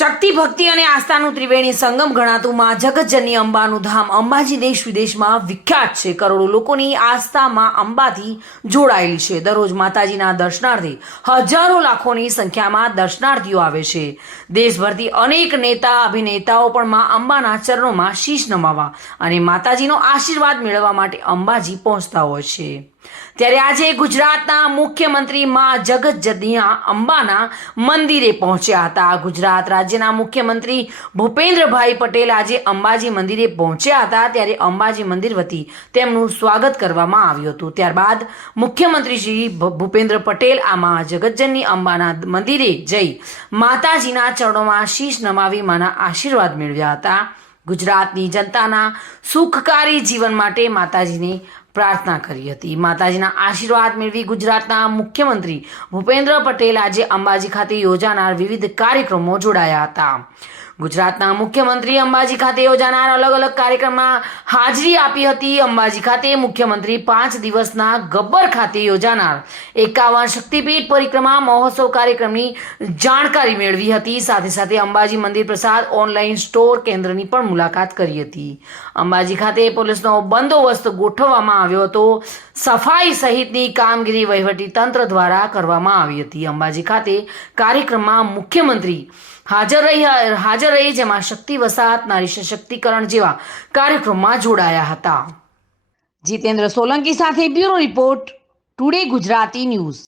શક્તિ ભક્તિ અને આસ્થાનું ત્રિવેણી સંગમ ગણાતું માં જગતજનની અંબાનું ધામ અંબાજી દેશ વિદેશમાં વિખ્યાત છે। કરોડો લોકોની આસ્થામાં અંબાથી જોડાયેલી છે। દરરોજ માતાજીના દર્શનાર્થે હજારો લાખોની સંખ્યામાં દર્શનાર્થીઓ આવે છે। દેશભરથી અનેક નેતા અભિનેતાઓ પણ માં અંબાના ચરણોમાં શીશ નમાવવા અને માતાજીનો આશીર્વાદ મેળવવા માટે અંબાજી પહોંચતા હોય છે। ત્યારે આજે ગુજરાતના મુખ્યમંત્રી માં જગતજનની અંબાના મંદિરે પહોંચ્યા હતા। ગુજરાત રાજ્યના મુખ્યમંત્રી ભૂપેન્દ્રભાઈ પટેલ આજે અંબાજી મંદિરે પહોંચ્યા હતા। ત્યારે અંબાજી મંદિર વતી તેમનું સ્વાગત કરવામાં આવ્યું હતું। ત્યારબાદ મુખ્યમંત્રી શ્રી ભૂપેન્દ્ર પટેલ આ માં જગતજનની અંબાના મંદિરે જઈ માતાજીના ચરણોમાં શીશ નમાવી માના આશીર્વાદ મેળવ્યા હતા। ગુજરાતની જનતાના સુખકારી જીવન માટે માતાજીને પ્રાર્થના કરી હતી। માતાજીના આશીર્વાદ મેળવી ગુજરાતના મુખ્યમંત્રી ભૂપેન્દ્ર પટેલ આજે અંબાજી ખાતે યોજાનાર વિવિધ કાર્યક્રમો જોડાયા હતા। ગુજરાતના મુખ્યમંત્રી અંબાજી ખાતે યોજાનાર અલગ અલગ કાર્યક્રમમાં હાજરી આપી હતી। અંબાજી ખાતે મુખ્યમંત્રી 5 દિવસના ગબ્બર ખાતે યોજાનાર 51 શક્તિપીઠ પરિક્રમા મહોત્સવ કાર્યક્રમની જાણકારી મેળવી હતી। સાથે સાથે અંબાજી મંદિર પ્રસાદ ઓનલાઈન સ્ટોર કેન્દ્રની પણ મુલાકાત કરી હતી। અંબાજી ખાતે પોલીસનો બંદોબસ્ત ગોઠવવામાં આવ્યો હતો। સફાઈ સહિતની કામગીરી વહીવટી તંત્ર દ્વારા કરવામાં આવી હતી। અંબાજી ખાતે કાર્યક્રમમાં મુખ્યમંત્રી હાજર રહી જેમાં શક્તિ વસાહત નારી સશક્તિકરણ જેવા કાર્યક્રમમાં જોડાયા હતા। જીતેન્દ્ર સોલંકી સાથે bureau report today Gujarati news.